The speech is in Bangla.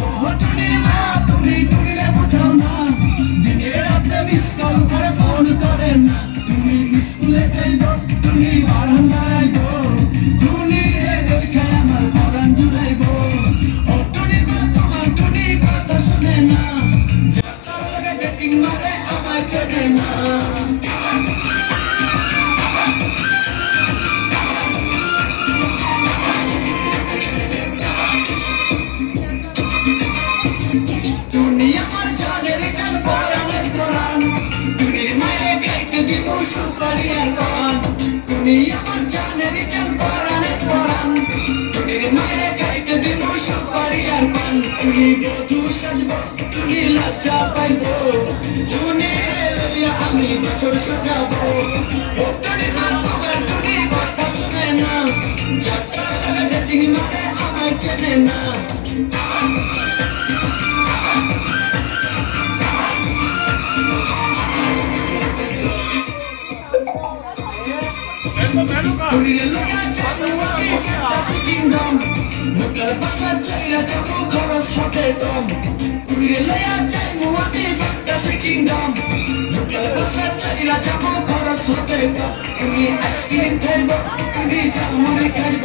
ও টুনির মা তুমি টুনিরে বোঝাও না দিনে রাতে মিস কল করে ফোন করে না তুমি স্কুলে যাইব তুমি বারান্দায় আইব টুনিরে দেখে আমার পরাণ জুড়াইব ও টুনির মা তোমার টুনি কথা শুনে না যত লাগে ডেটিং মারে আমায় চেনে না তুমি আমার জানের জান পরাণে পরাণ টুনির মায়ে গাইতে দিব সুপারি আর পান টুনি বধূ সাজব টুনি লজ্জা পাইব টুনিরে লইয়া আমি বছর সাজাবো ও টুনির মা তোমার টুনি কথা শুনে না যাত্রা লাগা ডেটিং মারে আমায় চেনে না টুনিরে লইয়া যাবো আমি ফ্যান্টাসি কিংডম মুখের বাসা চাইরা যাবো খরচ হবে কম টুনিরে লইয়া যাবো আমি ফ্যান্টাসি কিংডম মুখের বাসা চাইরা যাবো খরচ হবে কম তুমি আইসক্রিম খাইব তুমি ঝালমুড়ি খাইব